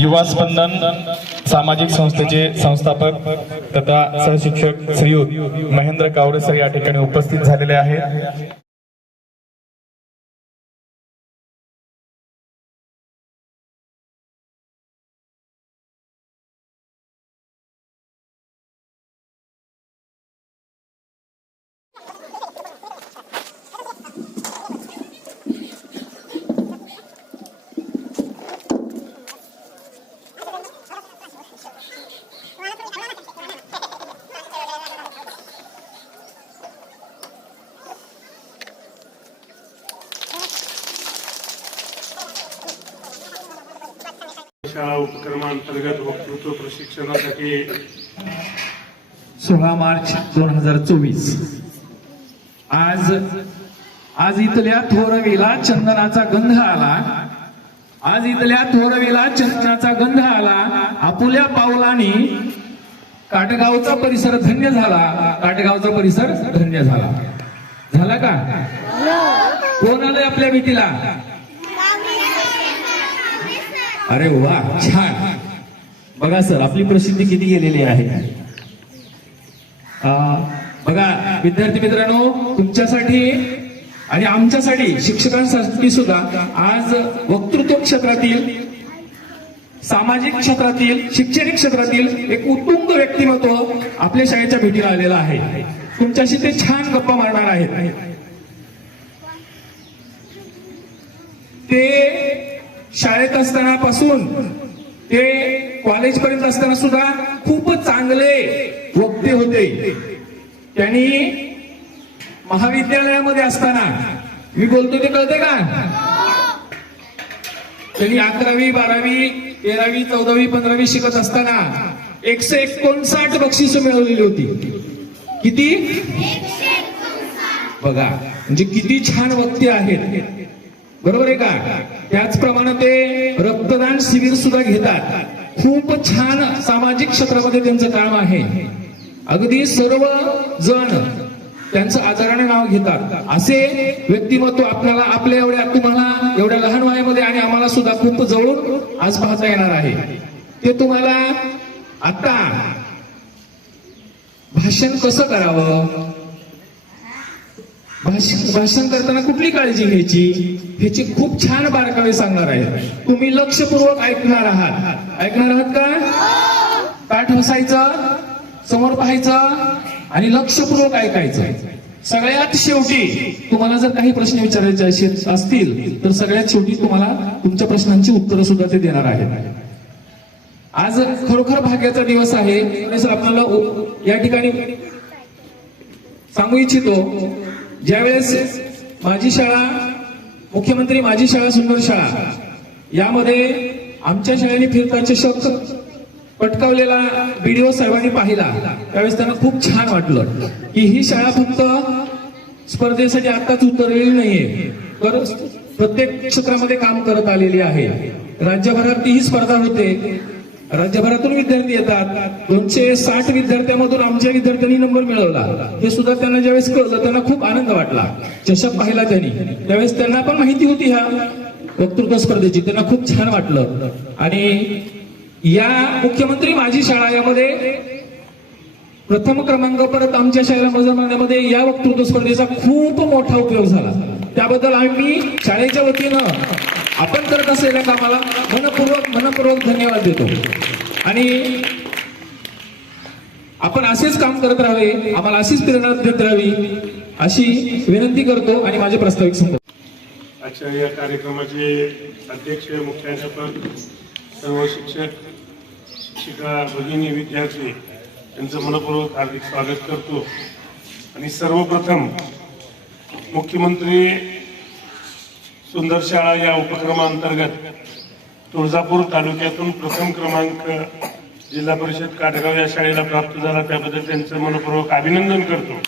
युवा स्पंदन सामाजिक संस्थेचे संस्थापक तथा सहशिक्षक श्रीयुत महेंद्र कावडे सर या ठिकाणी उपस्थित झालेले आहेत शाळा उपक्रमांतर्गत वक्तृत्व प्रशिक्षणासाठी. सोळा मार्च दोन हजार चोवीस. आज आज इथल्या थोरवीला चंदनाचा गंध आला. आज इथल्या थोरवीला चंदनाचा गंध आला. आपुल्या पावलाने काटगावचा परिसर धन्य झाला. काटगावचा परिसर धन्य झाला. झाला का? कोण आलंय आपल्या भीतीला अरे वा छान. बघा सर आपली प्रसिद्धी किती गेलेली आहे? बघा विद्यार्थी मित्रांनो तुमच्यासाठी आणि आमच्यासाठी शिक्षकांसाठी सुद्धा आज वक्तृत्व क्षेत्रातील सामाजिक क्षेत्रातील शैक्षणिक क्षेत्रातील एक उत्तुंग व्यक्तिमत्व आपल्या शाळेच्या भेटीला आलेलं आहे. तुमच्याशी ते छान गप्पा मारणार आहेत. ते शाळेत असताना पासून ते कॉलेज पर्यंत असताना सुद्धा खूप चांगले वक्ते होते. त्यांनी महाविद्यालयामध्ये असताना मी बोलतो ते कळते का? त्यांनी अकरावी बारावी तेरावी चौदावी पंधरावी शिकत असताना एकशे एकोणसाठ बक्षिस मिळवलेली होती. किती? बघा म्हणजे किती छान वक्ते आहेत. बरोबर आहे का? त्याचप्रमाणे ते रक्तदान शिबिर सुद्धा घेतात. खूप छान सामाजिक क्षेत्रामध्ये त्यांचं काम आहे. अगदी सर्व जण त्यांचं आजाराने नाव घेतात. असे व्यक्तिमत्व आपल्याला आपल्या एवढ्या तुम्हाला एवढ्या लहान वयामध्ये आणि आम्हाला सुद्धा खूप जवळून आज पाहता येणार आहे. ते तुम्हाला आता भाषण कसं करावं? भाषण भाषण करताना कुठली काळजी घ्यायची? ह्याची खूप छान बारकावे सांगणार आहे तुम्ही लक्षपूर्वक ऐकणार आहात. ऐकणार आहात का? ताठ बसायचं समोर पाहायचं आणि लक्षपूर्वक ऐकायचं. सगळ्यात शेवटी तुम्हाला जर काही प्रश्न विचारायचे असे- असतील तर सगळ्यात शेवटी तुम्हाला तुमच्या प्रश्नांची उत्तरं सुद्धा ते देणार आहेत. आज खरोखर भाग्याचा दिवस आहे. म्हणजे सर आपल्याला या ठिकाणी सांगू इच्छितो ज्यावेळेस माझी शाळा मुख्यमंत्री माझी शाळा सुंदर शाळा यामध्ये आमच्या शाळेने फिरता चषक पटकावलेला व्हिडिओ सर्वांनी पाहिला त्यावेळेस त्यांना खूप छान वाटलं की ही शाळा फक्त स्पर्धेसाठी आताच उतरलेली नाहीये तर प्रत्येक क्षेत्रामध्ये काम करत आलेली आहे. राज्यभरात ही स्पर्धा होते. राज्यभरातून विद्यार्थी येतात. दोनशे साठ विद्यार्थ्यांमधून आमच्या विद्यार्थ्यांनी नंबर मिळवला. हे सुद्धा त्यांना ज्यावेळेस कळलं त्यांना खूप आनंद वाटला. चषक पाहिला त्यांनी. त्यावेळेस त्यांना पण माहिती होती ह्या वक्तृत्व स्पर्धेची. त्यांना खूप छान वाटलं. आणि या मुख्यमंत्री माझी शाळा यामध्ये प्रथम क्रमांक परत आमच्या शाळेला मजल मारण्यामध्ये या वक्तृत्व स्पर्धेचा खूप मोठा उपयोग झाला. त्याबद्दल आम्ही शाळेच्या वतीनं आपण करत असलेल्या कामाला मनपूर्वक मनपूर्वक धन्यवाद देतो. आणि आपण असेच काम करत राहावे आम्हाला अशीच प्रेरणा देत राहावी अशी विनंती करतो आणि माझे प्रस्ताविक सांगतो आजच्या या कार्यक्रमाचे अध्यक्ष मुख्याध्यापक सर्व शिक्षक शिक्षिका भगिनी विद्यार्थी यांचं मनपूर्वक हार्दिक स्वागत करतो. आणि सर्वप्रथम मुख्यमंत्री सुंदर शाळा या उपक्रमांतर्गत तुळजापूर तालुक्यातून प्रथम क्रमांक जिल्हा परिषद काटगाव या शाळेला प्राप्त झाला. त्याबद्दल त्यांचं मनपूर्वक अभिनंदन करतो.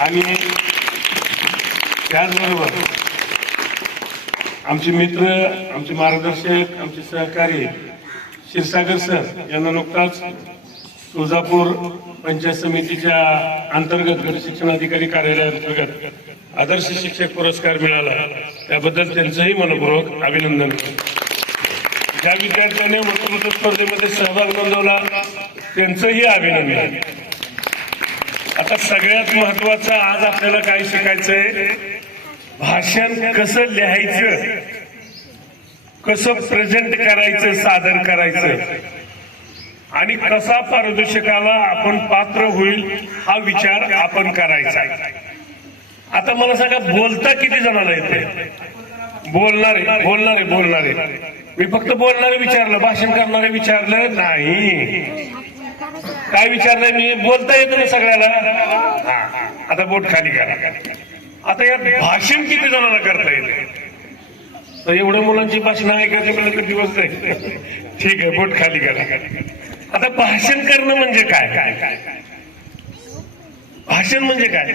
आणि त्याचबरोबर आमचे मित्र आमचे मार्गदर्शक आमचे सहकारी क्षीरसागर सर यांना नुकताच तुळजापूर पंचायत समितीच्या अंतर्गत गट शिक्षणाधिकारी कार्यालयाअंतर्गत आदर्श शिक्षक पुरस्कार मिळाला. त्याबद्दल त्यांचंही मनपूर्वक अभिनंदन. करतो ज्या विद्यार्थ्यांनी वक्तृत्व स्पर्धेमध्ये सहभाग नोंदवला त्यांचंही अभिनंदन. आता सगळ्यात महत्वाचं आज आपल्याला काय शिकायचंय? भाषण कसं लिहायचं? कसं प्रेझेंट करायचं सादर करायचं? आणि कसा पारदर्शकाला आपण पात्र होईल हा विचार आपण करायचा आता मला सांगा बोलता किती जणांना येते बोलणारे बोलणारे बोलणारे. मी फक्त बोलणारे विचारलं भाषण करणारे विचारलं नाही. काय विचारलंय मी? बोलता येत नाही सगळ्याला. आता बोट खाली करा. आता यात भाषण किती जणांना करता येते तर एवढ्या मुलांची भाषण ऐकायची मला किती दिवस जाईल. ठीक आहे बोट खाली करा. आता भाषण करणं म्हणजे काय काय काय? भाषण म्हणजे काय?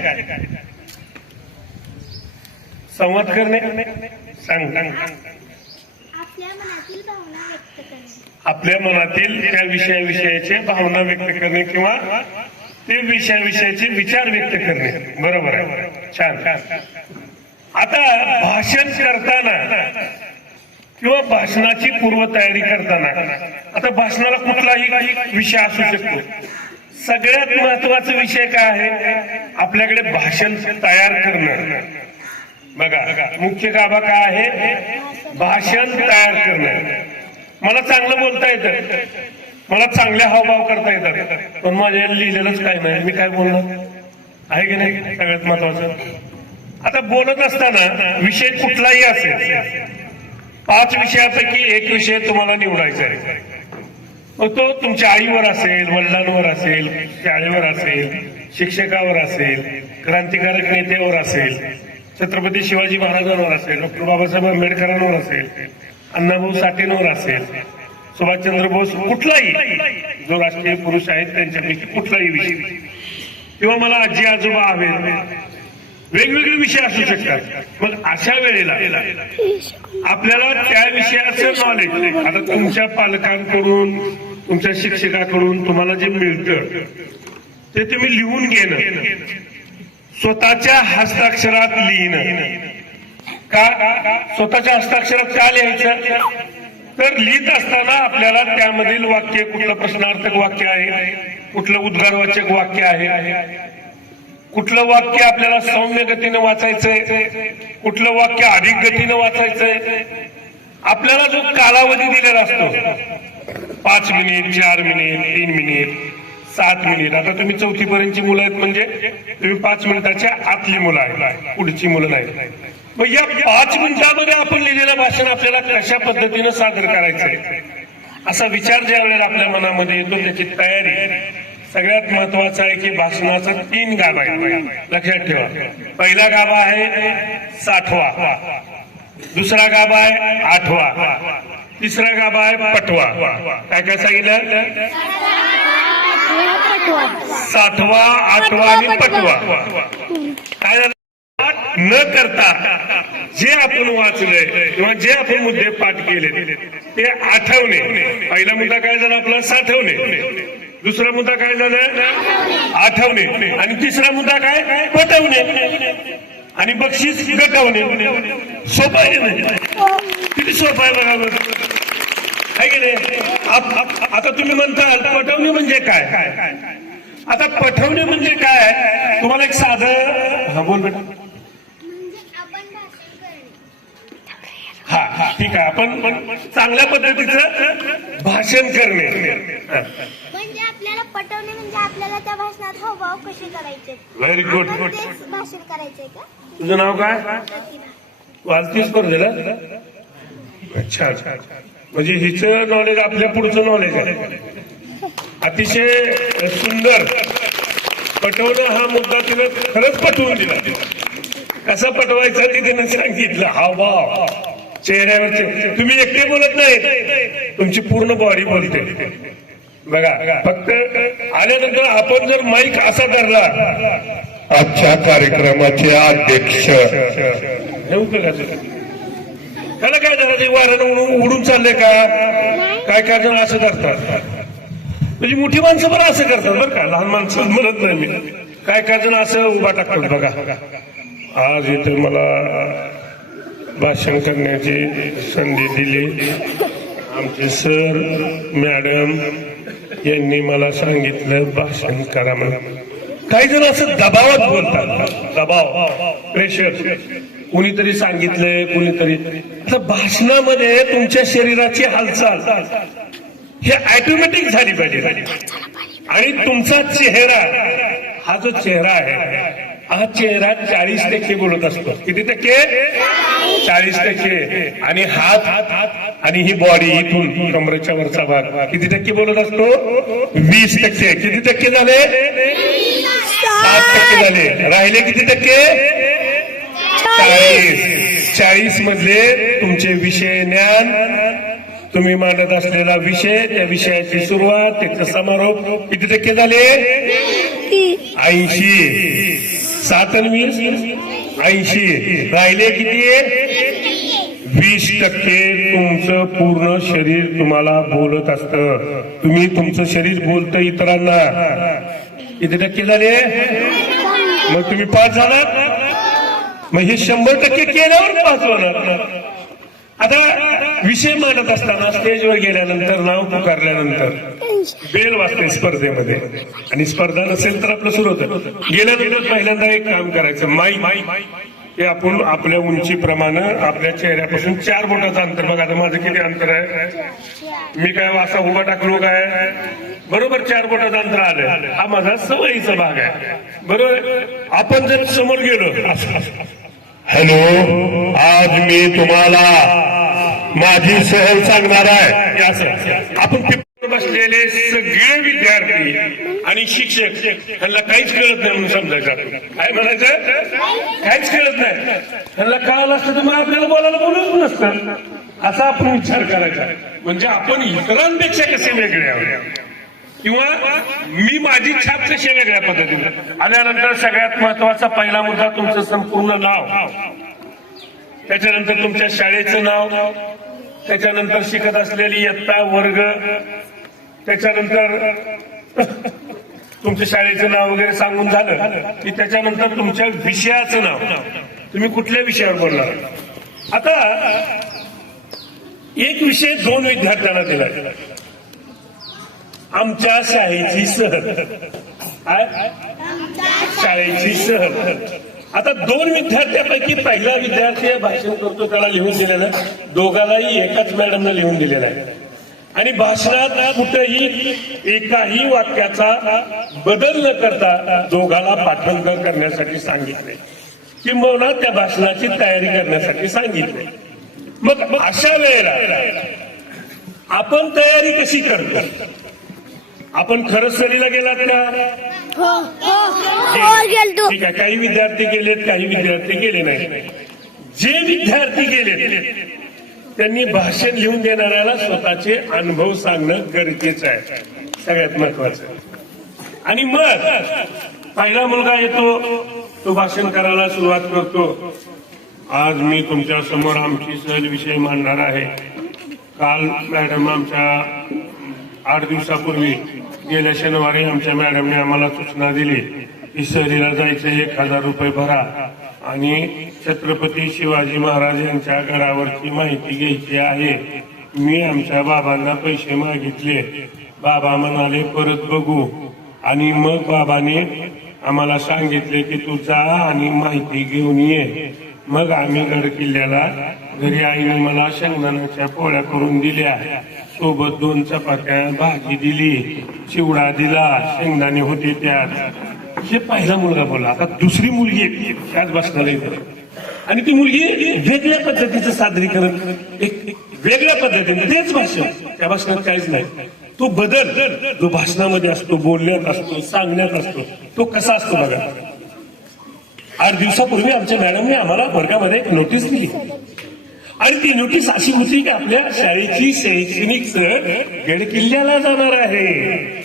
संवाद करणे सांग. आपल्या मनातील त्या विषयाविषयाचे भावना व्यक्त करणे किंवा ते विषयाविषयाचे विचार व्यक्त करणे. बरोबर आहे. छान. आता भाषण करताना किंवा भाषणाची पूर्वतयारी करताना आता भाषणाला कुठलाही विषय असू शकतो. सगळ्यात महत्त्वाचा विषय काय आहे? आपल्याकडे भाषण तयार करणं. बघा मुख्य गाभा काय आहे? भाषण तयार करणं. मला चांगलं बोलता येतं. मला चांगले हावभाव करता येतात. पण माझ्या लिहिलेलंच काय नाही. मी काय बोलणार? आहे की नाही? सगळ्यात महत्वाचं. आता बोलत असताना विषय कुठलाही असेल पाच विषयापैकी एक विषय तुम्हाला निवडायचा आहे. मग तो तुमच्या आईवर असेल वडिलांवर असेल शाळेवर असेल शिक्षकावर असेल क्रांतिकारक नेत्यावर असेल छत्रपती शिवाजी महाराजांवर असेल डॉक्टर बाबासाहेब आंबेडकरांवर असेल अण्णाभाऊ साठेंवर असेल सुभाषचंद्र बोस कुठलाही जो राष्ट्रीय पुरुष आहेत त्यांच्यापैकी कुठलाही विषय. किंवा मला आजी आजोबा हवे वेगवेगळे विषय असू शकतात. मग अशा वेळेला आपल्याला त्या विषयाचं नॉलेज आता तुमच्या पालकांकडून तुमच्या शिक्षकाकडून तुम्हाला जे मिळतं ते तुम्ही लिहून घेणं. स्वतःच्या हस्ताक्षरात लिहिणं. का? स्वतःच्या हस्ताक्षरात का लिहायचं? तर लिहित असताना आपल्याला त्यामधील वाक्य कुठलं प्रश्नार्थक वाक्य आहे? कुठलं उद्गारवाचक वाक्य आहे? कुठलं वाक्य आपल्याला सौम्य गतीनं वाचायचंय? कुठलं वाक्य अधिक गतीनं वाचायचंय? आपल्याला जो कालावधी दिलेला असतो पाच मिनिट चार मिनिट तीन मिनिट सात मिनिट. आता तुम्ही चौथी पर्यंतची मुलं आहेत म्हणजे तुम्ही पाच मिनिटाच्या आतली मुलं आहेत. पुढची मुलं नाही. मग या पाच मिनिटामध्ये आपण लिहिलेलं भाषण आपल्याला कशा पद्धतीनं सादर करायचंय? असा विचार ज्या वेळेला आपल्या मनामध्ये येतो त्याची तयारी. सगळ्यात महत्वाचं आहे की भाषणाचा तीन गाभा आहे लक्षात ठेवा. पहिला गाभा आहे साठवा. दुसरा गाभा आहे आठवा. तिसरा गाभा आहे पटवा. काय काय सांगितलं? साठवा आठवा. आणि पटवा. काय झालं? न करता जे आपण वाचलंय किंवा जे आपण मुद्दे पाठ केले ते आठवणे. पहिला मुद्दा काय झाला आपला? साठवणे. दुसरा मुद्दा काय झालं? आठवणे. आणि तिसरा मुद्दा काय? पटवणे. आणि बक्षीस गटवणे. सोपं आहे किती सोपं आहे बघा. आहे की नाही? आता तुम्ही म्हणताल पटवणे म्हणजे काय? आता पठवणे म्हणजे काय? तुम्हाला एक साधं हा बोल बेटा. म्हणजे हा हा ठीक आहे. आपण पण चांगल्या पद्धतीचं भाषण करणे. म्हणजे आपल्याला पटवणे म्हणजे आपल्याला त्या भाषणात हावभाव कसे करायचे? व्हेरी गुड गुड भाषण का? तुझं नाव काय? प्रतिभा. वाचती स्पर्धेला अच्छा अच्छा. म्हणजे हिचं नॉलेज आपल्या पुढचं नॉलेज आहे. अतिशय सुंदर पटवणं हा मुद्दा तिनं खरंच पटवून दिला. कसा पटवायचा ते तिनं सांगितलं. हा भाव चेहऱ्यावरचे तुम्ही एकटे बोलत नाही तुमची पूर्ण बॉडी बोलते. बघा फक्त आल्यानंतर आपण जर माईक असा धरला. आजच्या कार्यक्रमाचे अध्यक्ष. हे उपयोगाचं त्याला काय झालं ते वाऱ्यानं उडून चालले का? काय काय जण असं करतात? म्हणजे मोठी माणसं बरं असं करतात बरं का. लहान माणसं म्हणत नाही मी. काय काय जण असं उभा टाकतात बघा. आज इथे मला भाषण करण्याची संधी दिली. आमचे सर मॅडम यांनी मला सांगितलं भाषण करा म्हणून. काही जण असं दबावात बोलतात. दबाव प्रेशर कुणीतरी सांगितलंय कुणीतरी. तर भाषणामध्ये तुमच्या शरीराची हालचाल. हे ऑटोमॅटिक झाली पाहिजे. आणि तुमचा चेहरा हा जो चेहरा आहे हा चेहरा चाळीस टक्के बोलत असतो. किती टक्के? चाळीस टक्के. आणि हात हात हात आणि ही बॉडी इथून कमरेच्या वरचा भाग. किती टक्के बोलत असतो? वीस टक्के. किती टक्के झाले? सात टक्के झाले. राहिले किती टक्के? चाळीस. चाळीस मधले तुमचे विषय ज्ञान तुम्ही मांडत असलेला विषय त्या विषयाची सुरुवात त्याचा समारोप किती टक्के झाले? ऐंशी. सात आणि वीस? ऐंशी. राहिले किती? वीस टक्के तुमचं पूर्ण शरीर तुम्हाला बोलत असतं. तुम्ही तुमचं शरीर बोलतं इतरांना. किती टक्के झाले? मग तुम्ही पाच झालात. मग हे शंभर टक्के केल्यावर पाच होणार. आता विषय मांडत असताना स्टेजवर गेल्यानंतर नाव पुकारल्यानंतर बेल वाजते स्पर्धेमध्ये. आणि स्पर्धा नसेल तर आपलं सुरू होतं. गेल्यानंतर पहिल्यांदा एक काम करायचं. माई. हे आपण आपल्या उंचीप्रमाणे आपल्या चेहऱ्यापासून चार बोटाचं अंतर बघा आता माझं किती अंतर आहे? मी काय वासा उभा टाकलो काय? बरोबर चार बोटाचं अंतर आलं. हा माझा सवयीचा भाग आहे. बरोबर? आपण जर समोर गेलो. हॅलो आज मी तुम्हाला माझी सहल सांगणार आहे. असं. आपण असलेले सगळे विद्यार्थी आणि शिक्षक यांना काहीच कळत नाही म्हणून समजायचं काय म्हणायचं? काहीच कळत नाही. त्यांना कळालं असतं तर मग आपल्याला बोलायला बोलूच नसतं. असा आपण विचार करायचा. म्हणजे आपण इतरांपेक्षा कसे वेगळे आहोत? किंवा मी माझी छाप कशी वेगळ्या पद्धतीने? आल्यानंतर सगळ्यात महत्त्वाचा पहिला मुद्दा तुमचं संपूर्ण नाव. त्याच्यानंतर तुमच्या शाळेचं नाव. त्याच्यानंतर शिकत असलेली इयत्ता वर्ग. त्याच्यानंतर तुमच्या शाळेचं नाव वगैरे सांगून झालं की त्याच्यानंतर तुमच्या विषयाचं नाव. तुम्ही कुठल्या विषयावर बोलणार? आता एक विषय दोन विद्यार्थ्यांना दिला आमच्या शाळेची सहल. शाळेची सहल. आता दोन विद्यार्थ्यापैकी पहिला विद्यार्थी भाषण करतो त्याला लिहून दिलेलं. आहे. दोघालाही एकाच मॅडमनं लिहून दिलेलं आहे. आणि भाषणात कुठेही एकाही वाक्याचा बदल न करता दोघाला पाठांतर करण्यासाठी सांगितले. किंबहुना त्या भाषणाची तयारी करण्यासाठी सांगितले. मग अशा वेळेला आपण तयारी कशी करतो? आपण खरंच सहलीला गेलात का? ठीक आहे. काही विद्यार्थी गेलेत काही विद्यार्थी गेले नाही जे विद्यार्थी गेलेत त्यांनी भाषण लिहून देणाऱ्याला स्वतःचे अनुभव सांगणं गरजेचं आहे. सगळ्यात महत्वाचं. आणि मग पहिला मुलगा येतो तो भाषण करायला सुरुवात करतो. आज मी तुमच्यासमोर आमची सहल विषय मांडणार आहे. काल मॅडम आमच्या आठ दिवसापूर्वी गेल्या शनिवारी आमच्या मॅडमने आम्हाला सूचना दिली की सहलीला जायचं एक हजार रुपये भरा. आणि छत्रपती शिवाजी महाराज यांच्या गडावरची माहिती घ्यायची आहे. मी आमच्या बाबांना पैसे मागितले. बाबा म्हणाले परत बघू. आणि मग बाबाने आम्हाला सांगितले की तू जा आणि माहिती घेऊन ये. मग आम्ही गड किल्ल्याला घरी आईने मला शेंगदाण्याच्या पोळ्या करून दिल्या. सोबत दोन चपात्या भाजी दिली चिवडा दिला शेंगदाणे होते त्यात. हे पहिला मुलगा बोला आता दुसरी मुलगी आहे, त्याच बसणार येत आणि ती मुलगी वेगळ्या पद्धतीचं सादरीकरण एक वेगळ्या पद्धतीने तेच भाषण. त्या भाषणात काहीच नाही. तो बदल जो भाषणामध्ये असतो बोलण्यात असतो सांगण्यात असतो तो कसा असतो बघा. आठ दिवसापूर्वी आमच्या मॅडमने आम्हाला वर्गामध्ये एक नोटीस दिली. आणि ती नोटीस अशी होती की आपल्या शाळेची शैक्षणिक सण गडकिल्ल्याला जाणार आहे.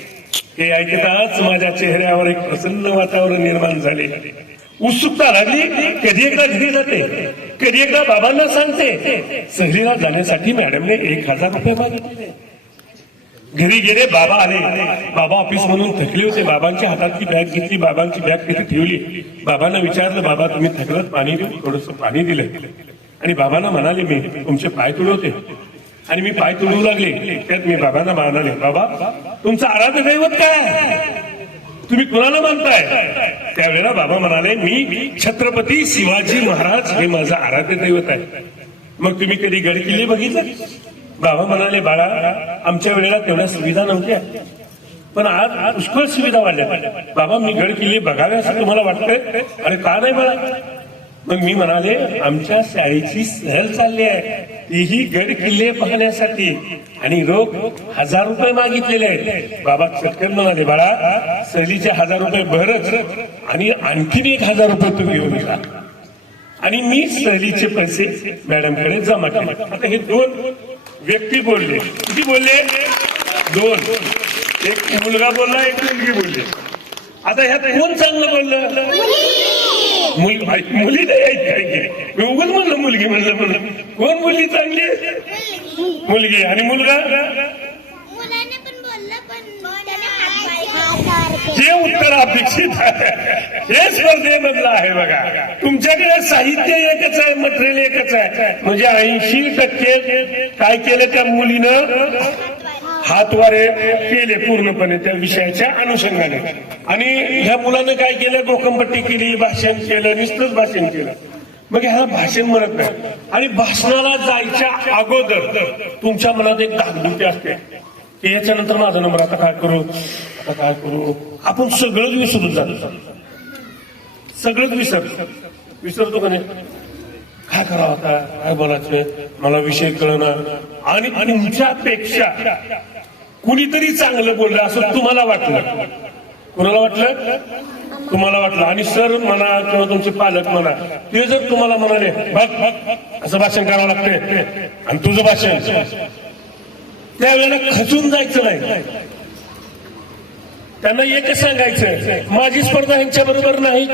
हे ऐकताच माझ्या चेहऱ्यावर एक प्रसन्न वातावरण निर्माण झाले. उत्सुकता लागली कधी एकदा घरी जाते कधी एकदा बाबांना सांगते सहलीला जाण्यासाठी मॅडमने एक हजार रुपये मागितले. घरी गेले बाबा आले. बाबा ऑफिस म्हणून थकले होते. बाबांच्या हातातली बॅग घेतली बाबांची बॅग तिथे ठेवली. बाबांना विचारलं बाबा तुम्ही थकलत? पाणी थोडस पाणी दिलं आणि बाबांना म्हणाले मी तुमचे पाय तुडवते. आणि मी पाय तुडू लागले. त्यात मी बाबांना म्हणाले बाबा तुमचं आराध्य दैवत काय तुम्ही कुणाला मानताय? त्यावेळेला बाबा म्हणाले मी छत्रपती शिवाजी महाराज हे माझं आराध्य दैवत आहे. मग तुम्ही कधी गड किल्ले बघितले? बाबा म्हणाले बाळा आमच्या वेळेला तेवढ्या सुविधा नव्हत्या. पण आज आज पुष्कळ सुविधा वाढल्या. बाबा मी गड किल्ले बघावे असं तुम्हाला वाटतंय? अरे का नाही बाळा? मग मी म्हणाले आमच्या शाळेची सहल चालली आहे. तीही गड किल्ले पाहण्यासाठी. आणि रोख हजार रुपये मागितलेले आहेत. बाबा चटकन म्हणाले बाळा सहलीचे हजार रुपये भरच आणि आणखीन एक हजार रुपये तुम्ही घेऊन जा आणि मी सहलीचे पैसे मॅडमकडे जमा केले. आता हे दोन व्यक्ती बोलले. किती बोलले? दोन. एक मुलगा बोलला एक मुलगी बोलली. आता ह्यात कोण चांगलं बोललं? मुल- नाही आहेत? मी उगाच म्हणलं मुलगी म्हणलं म्हणलं. कोण मुलगी चांगली? मुलगी आणि मुलगा? जे उत्तर अपेक्षित आहे. हे स्पर्धेमधलं आहे बघा. तुमच्याकडे साहित्य एकच आहे मटेरियल एकच आहे. म्हणजे ऐंशी टक्के काय केलं त्या मुलीनं? हातवारे केले पूर्णपणे त्या विषयाच्या अनुषंगाने. आणि ह्या मुलानं काय केलं? गोकंपट्टी केली भाषण केलं निस्तच भाषण केलं. मग ह्याला भाषण म्हणत नाही. आणि भाषणाला जायच्या अगोदर तुमच्या मनात एक दागदुटी असते. की याच्यानंतर माझा नंबर आता काय करू? आता काय करू? आपण सगळंच विसरून जातो. सगळंच विसर विसरतो का नाही? काय करावं आता? काय बोलायचं? मला विषय कळणार. आणि आणि तुमच्यापेक्षा कुणीतरी चांगलं बोललं असं तुम्हाला वाटलं? कुणाला वाटलं? तुम्हाला वाटलं. आणि सर म्हणा किंवा तुमचे पालक म्हणा ते जर तुम्हाला म्हणाले बघ असं भाषण करावं लागतंय. आणि तुझं भाषण. त्यावेळेला खचून जायचं नाही. त्यांना एकच सांगायचं माझी स्पर्धा ह्यांच्या बरोबर नाही.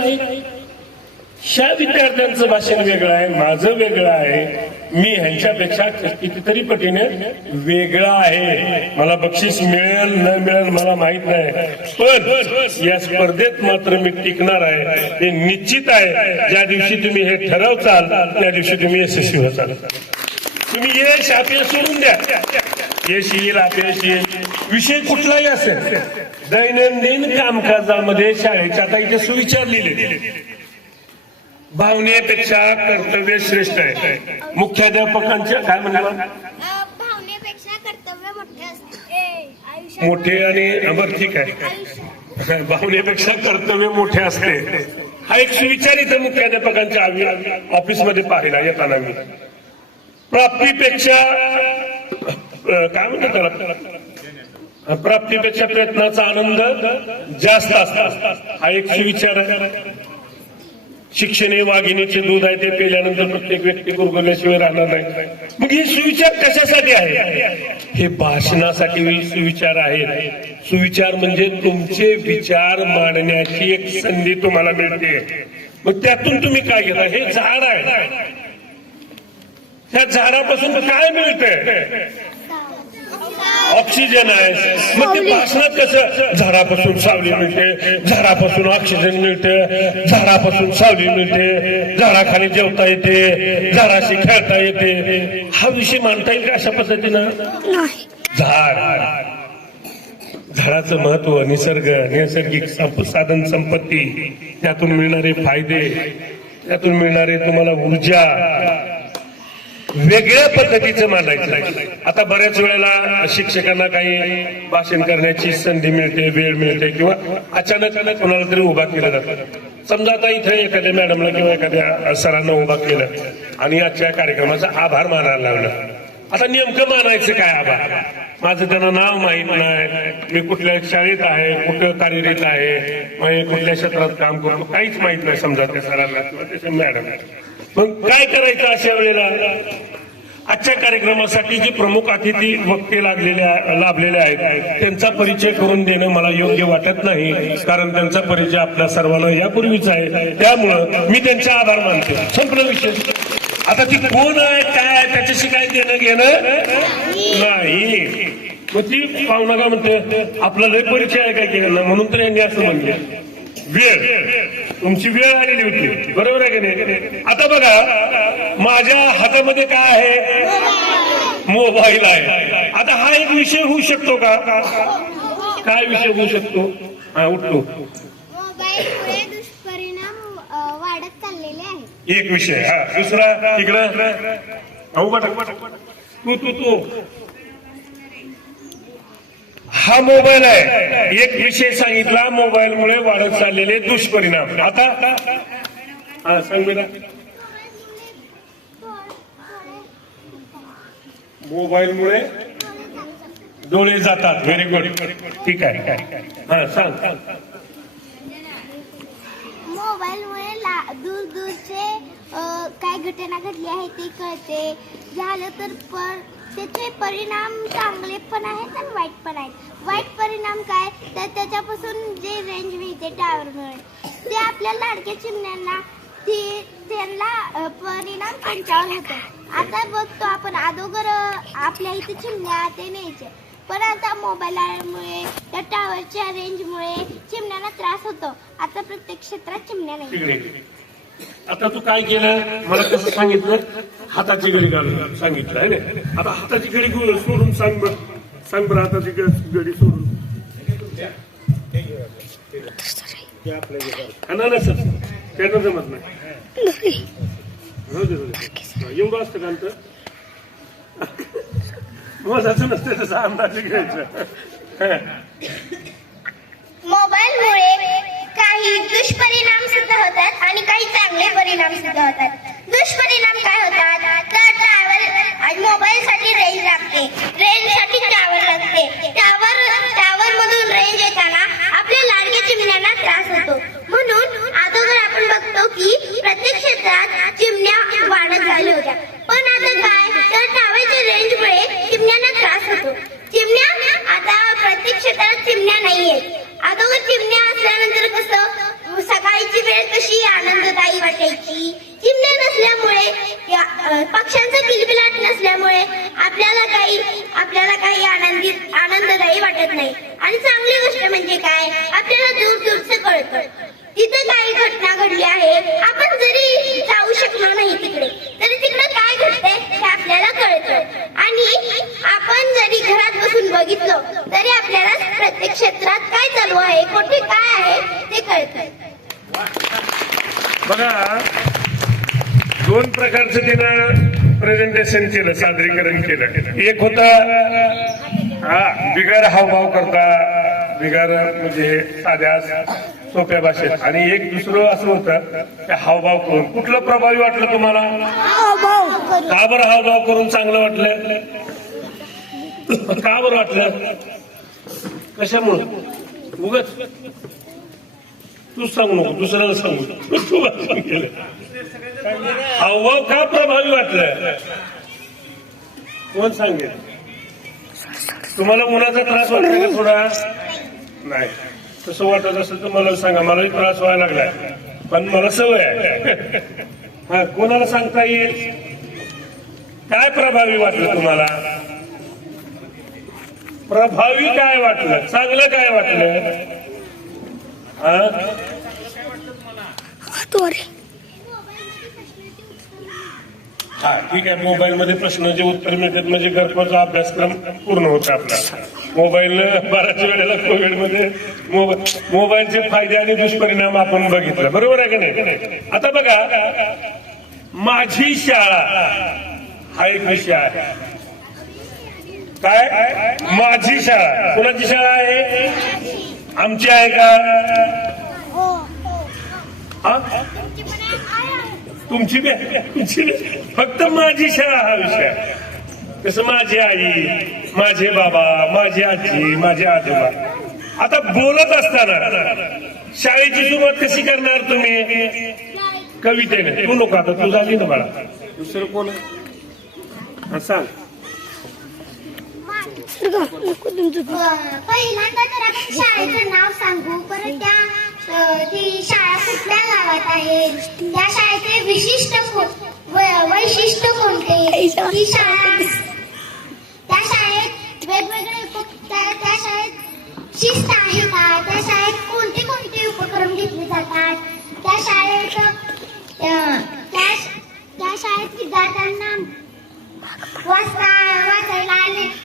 ह्या विद्यार्थ्यांचं भाषण वेगळं आहे माझं वेगळं आहे. मी ह्यांच्यापेक्षा कितीतरी पटीने वेगळा आहे. मला बक्षीस मिळेल न मिळेल मला माहीत नाही. पण या स्पर्धेत मात्र मी टिकणार आहे. हे निश्चित आहे ज्या दिवशी तुम्ही हे ठरवचाल त्या दिवशी तुम्ही यशस्वी होचाल. तुम्ही यश अपयश सोडून द्या. यश येईल अपयश येईल. विषय कुठलाही असेल दैनंदिन कामकाजामध्ये शाळेच्या आता इथे सुविचार लिहिले. भावनेपेक्षा कर्तव्य श्रेष्ठ आहे. मुख्याध्यापकांच्या काय म्हणलं? भावनेपेक्षा कर्तव्य मोठे आणि बरं ठीक आहे भावनेपेक्षा कर्तव्य मोठे असते. हा एक सुविचार इथं मुख्याध्यापकांच्या ऑफिसमध्ये पाहिला येताना मी. प्राप्तीपेक्षा काय म्हणतात त्याला? प्राप्तीपेक्षा प्रयत्नाचा आनंद जास्त असतो. हा एक सुविचार आहे. शिक्षण हे वाघिणीचे दूध आहे ते पेल्यानंतर प्रत्येक व्यक्ती गुरगुरल्याशिवाय राहणार नाही. मग हे सुविचार कशासाठी आहे हे भाषणासाठी सुविचार आहेत. सुविचार म्हणजे तुमचे विचार मांडण्याची एक संधी तुम्हाला मिळते. मग त्यातून तुम्ही काय घेता? हे झाड आहे. त्या झाडापासून काय मिळतंय? ऑक्सिजन आहे. मग ते भाषणात कसं? झाडापासून सावली मिळते. झाडापासून ऑक्सिजन मिळते. झाडापासून सावली मिळते. झाडाखाली जेवता येते. झाडाशी खेळता येते. हा विषय मांडता येईल का अशा पद्धतीनं? झाड. झाडाचं महत्त्व निसर्ग नैसर्गिक साधन संपत्ती त्यातून मिळणारे फायदे त्यातून मिळणारे तुम्हाला ऊर्जा वेगळ्या पद्धतीचं मांडायचं. आता बऱ्याच वेळेला शिक्षकांना काही भाषण करण्याची संधी मिळते वेळ मिळते किंवा अचानक कोणाला तरी उभा केलं जातं. समजा आता इथे एखाद्या मॅडमला किंवा एखाद्या सरांना उभा केलं आणि आजच्या कार्यक्रमाचा आभार मानायला लागला. आता नेमकं मानायचं काय आभार? माझं त्यांना नाव माहीत नाही. मी कुठल्या शाळेत आहे कुठं कार्यरत आहे कुठल्या क्षेत्रात काम करतो काहीच माहीत नाही समजा त्या सरांना किंवा त्याच्या मॅडम मग काय करायचं अशा वेळेला? आजच्या कार्यक्रमासाठी जे प्रमुख अतिथी वक्ते लागलेले लाभलेले आहेत त्यांचा परिचय करून देणं मला योग्य वाटत नाही कारण त्यांचा परिचय आपल्या सर्वांना यापूर्वीच आहे. त्यामुळं मी त्यांचा आभार मानतो. संपलं विषय. आता ती कोण आहे काय आहे त्याच्याशी काय देणं घेणं नाही. मग ती पाहुणा का म्हणते? आपला लय परिचय आहे काय केलं म्हणून तर यांनी असं म्हणलं. वेळ. तुमची वेळ आलेली होती. बरोबर आहे की नाही? आता बघा माझ्या हातामध्ये काय आहे? मोबाईल आहे. आता हा एक विषय होऊ शकतो का? काय विषय होऊ शकतो? हा उठतो एक विषय. हा दुसरा इकडं. तू तू तू. हा मोबाईल आहे. एक विषय सांगितला मोबाईलमुळे वाढत चाललेले दुष्परिणाम. आता हा सांग मोबाईलमुळे डोळे जातात. व्हेरी गुड ठीक आहे. हा सांग. सांग मोबाईलमुळे ला- दूर दूरचे काय घटना घडली आहे ते कळते. झालं तर पण त्याचे परिणाम चांगले पण आहेत आणि वाईट पण आहेत. वाईट परिणाम काय? तर त्याच्यापासून जे रेंज मिळते टावरमुळे ते आपल्या लाडक्या चिमण्यांना ती त्यांना परिणाम त्यांच्यावर होतो. आता बघतो आपण अगोदर आपल्या इथे चिमण्या ते न्यायचे. पण आता मोबाईल आल्यामुळे त्या टावरच्या रेंजमुळे चिमण्यांना त्रास होतो. आता प्रत्येक क्षेत्रात चिमण्या नाही आता तू काय केलं? मला कसं सांगितलं? हाताची घडी घालून सांगितलं आहे ना? आता हाताची घडी सोडून सांग बर. सांग बरं हाताची घडी सोडून. ना ना सर. त्यानं जमत नाही. एवढं असतं का अंतर? मोजायचं नसतं तसं अंदाजे घ्यायचं. हा. काही दुष्परिणाम सुद्धा होतात आणि काही चांगले परिणाम सुद्धा होतात. दुष्परिणाम काय होतात? तर टावर मोबाईल साठी रेंज लागते. रेंजसाठी टावर लागते. टावर टावर मधून रेंज येताना आपल्या लाडक्या चिमण्यांना त्रास होतो. म्हणून अगोदर आपण बघतो की प्रत्येक क्षेत्रात चिमण्या वाढत झाल्या होत्या. पण आता काय? तर टावरच्या रेंजमुळे चिमण्यांना त्रास होतो. चिमण्या आता प्रत्येक क्षेत्रात चिमण्या नाहीयेत. अगं चिमण्या असल्यानंतर कसं? सकाळची वेळ कशी आनंददायी वाटायची? चिमण्या नसल्यामुळे पक्ष्यांचा किलबिलाट नसल्यामुळे आपल्याला काही आपल्याला काही आनंदित आनंददायी वाटत नाही. आणि चांगली गोष्ट म्हणजे काय? आपल्याला दूर दूरचं कळतं. तिथे काही घटना घडली आहे आपण जरी जाऊ शकलो नाही तिकडे तरी तिकडे काय घडतंय ते आपल्याला कळतं. आणि आपण जरी घरात बसून बघितलं तरी आपल्याला प्रत्येक क्षेत्रात काय चालू आहे कुठे काय आहे ते कळतं. बघा दोन प्रकारचं तिनं प्रेझेंटेशन केलं सादरीकरण केलं. एक होता हा बिगर हावभाव करता बिगर म्हणजे साध्या सोप्या भाषेत. आणि एक दुसरं असं होतं ते हावभाव करून. कुठलं प्रभावी वाटलं तुम्हाला? का बरं हावभाव करून चांगलं वाटलं? का बरं वाटलं? कशामुळं? उगच. तू सांगू नको दुसऱ्याला सांगू तू केलं हावभाव का प्रभावी वाटलं? कोण सांगेल? तुम्हाला उन्हाचा त्रास वाटला का थोडा? नाही. तसं वाटत असेल तर मला सांगा मलाही त्रास व्हायला लागलाय. पण मला सवय आहे. हा कोणाला सांगता येईल? काय प्रभावी वाटलं तुम्हाला? प्रभावी काय वाटलं? चांगलं काय वाटलं? हा? हा ठीक आहे. मोबाईल मध्ये प्रश्नाचे उत्तर मिळतात म्हणजे गरजेचा अभ्यासक्रम पूर्ण होतो आपला. मोबाईल बऱ्याच वेळेला कोविडमध्ये मोबाईल मोबाईलचे फायदे आणि दुष्परिणाम आपण बघितलं. बरोबर आहे का नाही? आता बघा माझी शाळा हा एक विषय आहे. काय? माझी शाळा. कोणाची शाळा आहे? आमची आहे का? हा? तुमची बी तुमची. फक्त माझी शाळा हा विषय आहे. कसं माझी आई माझे बाबा माझी आजी माझे आजोबा आता बोलत असताना शाळेची सुरुवात कशी करणार तुम्ही कवितेने तू नको आता तू झाली ना बाळा दुसरं कोण आहे? हा, सांग पहिल्यांदा तर आपण शाळेचं नाव सांगू परत त्या ती शाळा कुठल्या गावात आहे त्या शाळेचे विशिष्ट को- व- वैशिष्ट्य कोणते ती शाळा त्या शाळेत वेगवेगळे उप- त्या शाळेत शिस्त आहे का त्या शाळेत कोणते कोणते उपक्रम घेतले जातात त्या शाळेत अ, त्या त्या शाळेत विद्यार्थ्यांना वाचता वाचायला आणि